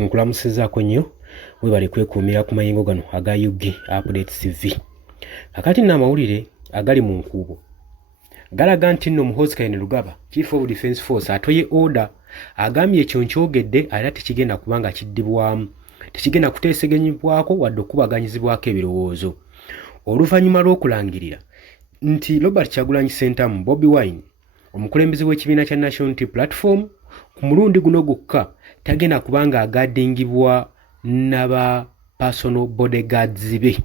nkulamusizaako nnyo webale kwekuumira ku mayengo gano aga UG Updates TV. Kakati n'amawulire agali mu nkuubo galaga nti nno Muhoozi Kainerugaba Chief of Defence Force atoye order agambye ekyo nkyogedde era tekigenda kubanga kiddibwamu, tekigenda kuteeseganyibwako wadde okubaganyizibwako ebirowoozo. Oluvannyuma lw'okulangirira nti Robert Kyagulanyi Ssentamu Bobi Wine omukulembeze w'ekibiina kya National Unity Platform ku mulundi guno gwokka tagenda kubanga agaddingibwa n'aba personal bodyguards be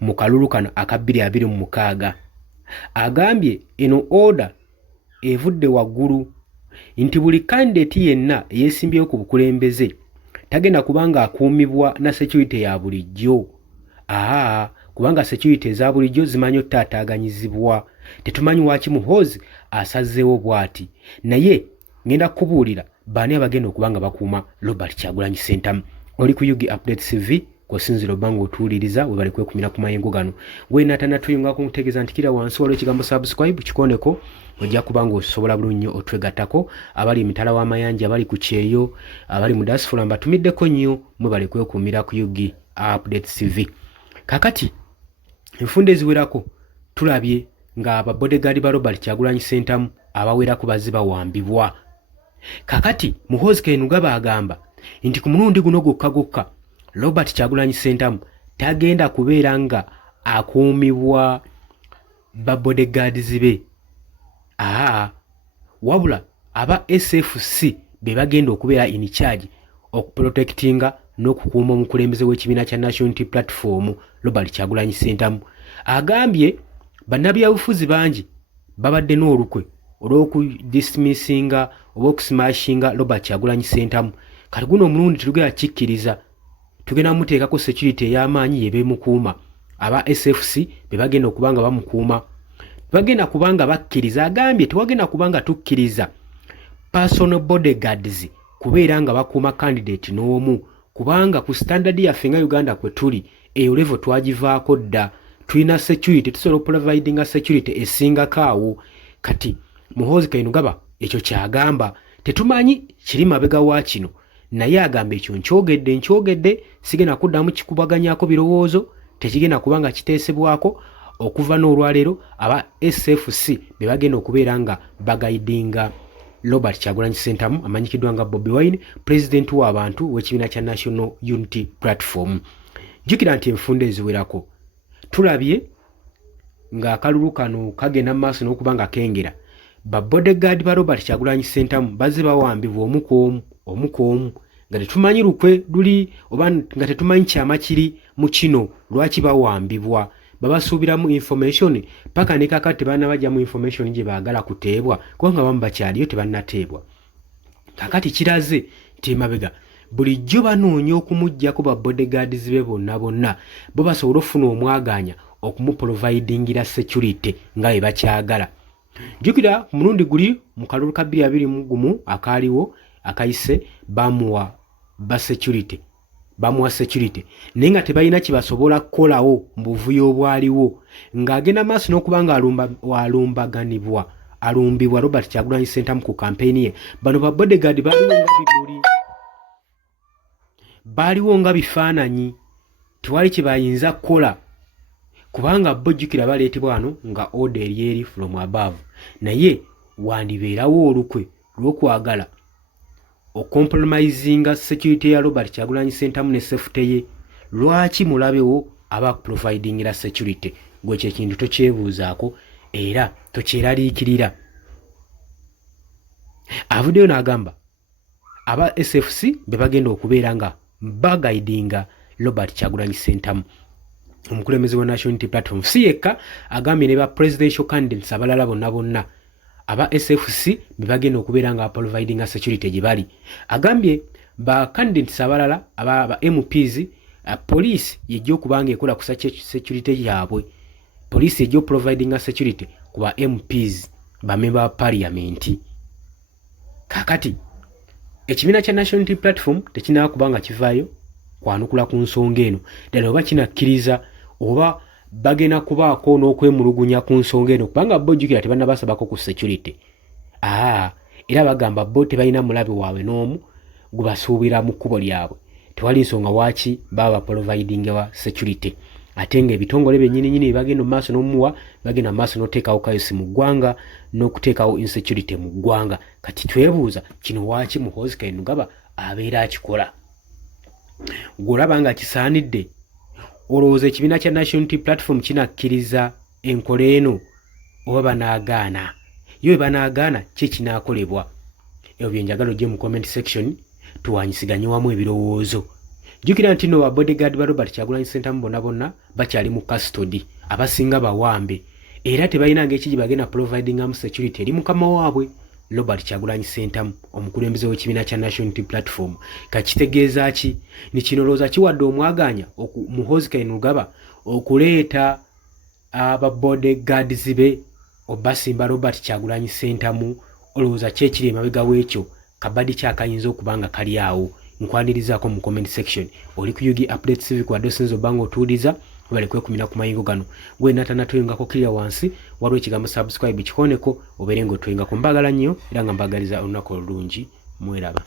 mu kalulu kano aka 2026. Agambye eno order evudde waggulu nti buli candidate yenna eyeesimbyewo ku bukulembeze tagenda kubanga akuumibwa na security ya bulijjo. Kubanga security eza bulijjo zimanyi ottaataaganyizibwa. Tetumanyi waki Muhoozi asazeewo bw'ati, naye ngenda kubuulira baani abagenda okubanga bakuuma Robert Kyagulanyi Ssentamu. Oli ku UG Updates TV kosinziro banga otuuliriza webale kwekumira ku mayengo gano. Weena tanatuyunga kumutegeeza nti kira wansi waliwo ekigambo subscribe kikoneko ojja kubanga osobola bulungi otwegattako. Abali emitala w'amayanja, abali ku kyeyo, abali mu diaspora mbatumiddeko nnyo mwebale kwekumira ku UG Updates TV. Kakati enfunda eziwerako tulabye nga ababodyguard ba Robert Kyagulanyi Ssentamu abawerako baziba wambibwa. Kakati Muhoozi Kainerugaba agamba nti ku mulundi guno gwokka Robert Kyagulanyi Ssentamu tagenda kubeera nga akuumibwa ba bodyguards be. Wabula aba SFC be bagenda okubeera in charge okuprotectinga n'okukuuma omukulembeze w'ekibiina kya National Unity Platform Robert Kyagulanyi Ssentamu. Agambye bannabyabufuzi bangi babadde n'olukwe olw'okudismissinga oba okusmashinga Robert Kyagulanyi Ssentamu. Kati guno omulundi tulugera kikkiriza, tugenda muteekako security ey'amaanyi yebeemukuuma. Aba SFC be bagenda okubanga bamukuuma, bagenda kubanga bakkiriza. Agambye tewagenda kubanga tukkiriza personal bodyguards kubeera nga bakuuma candidate n'omu, kubanga ku standard yaffe nga Uganda kwe tuli eyo level twagivaako dda. Tulina security, tusobola providinga security esingako awo. Kati Muhoozi Kainerugaba ekyo kyagamba tetumanyi kiri mabega wa kino, naye agamba ekyo nkyogedde sigenda kuddamu kikubaganyako birowoozo, tekigenda kubanga kiteesebwako. Okuva n'olwaleero aba SFC be bagenda okubeera nga bagaidinga Robert Kyagulanyi Ssentamu amanyikiddwa nga Bobi Wine, president w'abantu w'ekibiina kya National Unity Platform. Jjukira nti enfunda eziwerako tulabye nga akalulu kano kagenda maaso n'okubanga kengera. Ba bodyguard ba Robert Kyagulanyi Ssentamu bazze bawambibwa omu ku omu nga tetumanyi lukwe luli oba nga tetumanyi kyama kiri mu kino lwaki bawambibwa. Babasuubiramu information paka ne kakati tebanabajjamu information gye baagala kuteebwa kubanga bamu bakyaliyo tebannateebwa. Kakati kiraze nti emabega bulijjo banoonya okumuggyako ba bodyguards be bonna bo basobola okufuna omwaganya okumuprovidingira security nga bwe bakyagala. Jjukira ku mulundi guli mu kalulu ka 2021 akaaliwo akayise bamuwa security naye nga tebalina kibasobola kukolawo mu buvuyo obwaliwo, ng'agenda maaso n'okubanga alumbibwa Robert Kyagulanyi Ssentamu ku kampeyini ye. Bano ba bodyguard baaliwo nga bifaananyi, tewali kye bayinza kukola kubanga bojjukira baleetebwa wano nga order eri from above, naye wandibeerawo olukwe lw'okwagala ocompromisinga security ya Robert Kyagulanyi Ssentamu ne safety ye. Lwaki mulabewo aba providingira security? Gwe kye kintu tokyebuuzaako era tokyeraliikirira. Avuddeyo n'agamba aba SFC be bagenda okubeera nga bagaidinga Robert Kyagulanyi Ssentamu omukulembeze wa National Unity Platform. Si yekka, agambye ne ba presidential candidates abalala bonna aba SFC be bagenda okubeera nga providinga security gye bali. Agambye ba candidates abalala aba MPs, police yejja okubanga ekola ku security yaabwe. Police yejja providinga security ku ba MPs, ba member wa parliament. Kakati ekibiina kya National Unity Platform tekinaba kubanga kivaayo kwanukula ku nsonga eno ddala oba kinakkiriza oba bagenda kubaako n'okwemulugunya ku nsonga eno kubanga bo jjukira tebannabasabako ku security. Era bagamba bo tebalina mulabe waabwe n'omu gubasuubira mu kkubo lyabwe tewali nsonga waaki baba providing wa security ate ng'ebitongole byennyini bagenda mu maaso n'omuwa bagenda mu maaso n'oteekawo chaos mu ggwanga n'okuteekawo insecurity mu ggwanga kati twebuuza kino waaki Muhoozi Kainerugaba abeera akikola gw'olaba nga kisaanidde olowooza ekibiina kya National Unity Platform kinakkiriza enkola eno oba banaagaana yo bwe banaagaana ki kinaakolebwa ebyo bye njagala ojje mu comment section tuwanyisiganye wamu ebirowoozo jjukira nti no ba bodyguard ba Robert Kyagulanyi Ssentamu bonna bakyali mu custody abasinga bawambe era tebalina ng'eki gye bagenda providingamu security eri mukama waabwe Robert Kyagulanyi Ssentamu omukulembeze w'ekibiina kya National Unity Platform kakitegeeza ki ni kinolooza kiwadde omwaganya Muhoozi Kainerugaba okuleeta aba bodyguards be obasimba Robert Kyagulanyi Ssentamu olowooza ki ekiri emabega w'ekyo kabadi kyakayinza okuba nga kali awo nkwanirizaako mu comment section oli ku UG Update TV kwadde osinza obanga otuuliza bali kwekumira ku mayingo gano gwe natanatoyingako kirya wansi waliwo ekigambo subscribe kikoneko obeere ng'otoyingako mbagala nnyo era nga mbagaliza olunaku olulungi mweraba